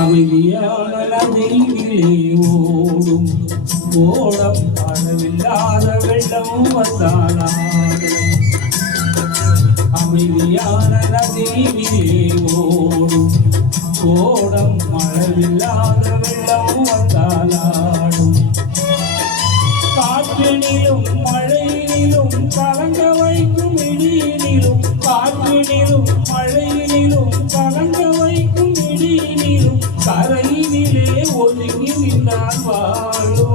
அமைதியான நதியிலே ஓடும் ஓடம் அளவில்லாத வெள்ளம் வந்தாலும் அமைதியான நதியிலே ஓடும் ஓடம் அளவில்லாத வெள்ளம் வந்தாலும் காற்றினிலும் மழையினிலும் கலங்க வைக்கும் இடியினிலும் காற்றினிலும் மழையினிலும் கலங்க வைக்கும் இடியினிலும் கரையினிலே ஒதுங்கி நின்றால் வாழும்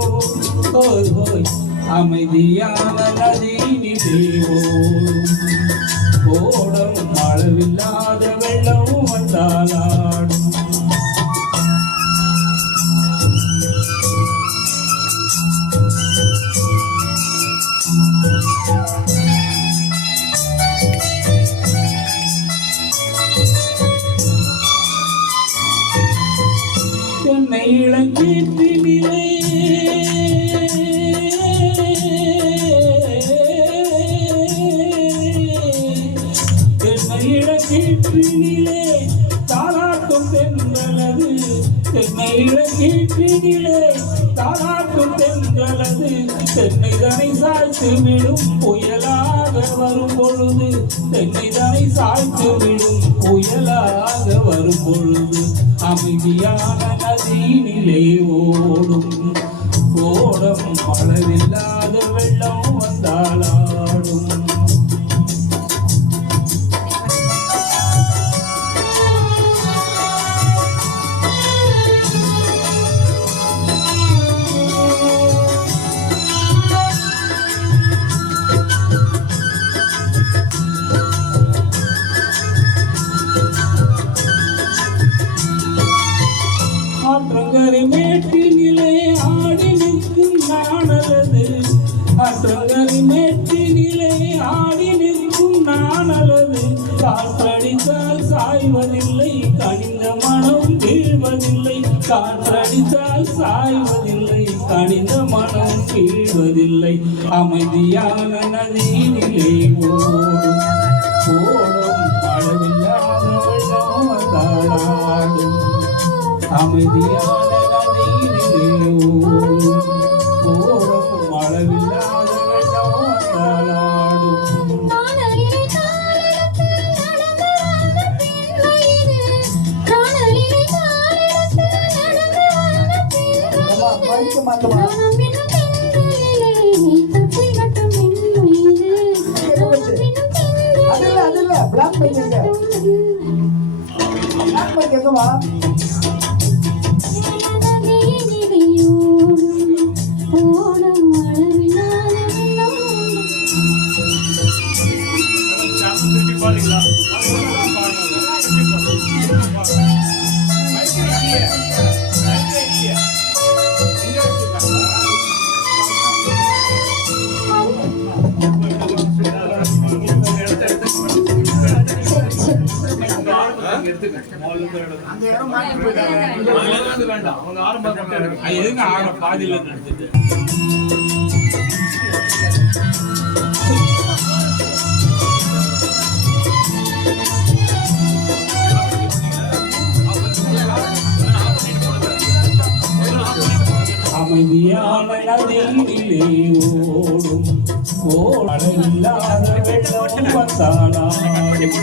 அமைதியான நதியினிலே ஓடும் அளவில்லாத வெள்ளம் வந்தாலாடும் தென்னை இளங்கீற்றினிலே தென்னை இளங்கீற்றினிலே தாலாட்டும் தென்றலது தென்னை இளங்கீற்றினிலே தாலாட்டும் தென்றலது தென்னை தனை சாய்த்து விடும் புயலாக வரும் பொழுது தென்னை தனை சாய்த்து விடும் புயலாக வரும் பொழுது அமைதியான நதியினிலே ஓடும் ஓடம் அளவில்லாத வெள்ளம் வந்தாலாடும் ஆற்றங்கரை மேட்டினிலே ஆடி நிற்கும் நாணலது ஆற்றங்கரை மேட்டினிலே ஆடி நிற்கும் நாணலது காற்றடித்தால் சாய்வதில்லை கனிந்த மனம் வீழ்வதில்லை காற்றடித்தால் சாய்வதில்லை கனிந்த மனம் வீழ்வதில்லை அமைதியான நதியினிலே ஓடும் ஓடும் அளவில்லாத வெள்ளம் வந்தாலாடும் அமைதியான நதியினிலே ஓடும் அளவில்லாத வெள்ளம் வந்தாலாடும் அமைதியான நதியினிலே ஓடும் ஓடமில்லாத வெள்ளம் வந்தாலாடும்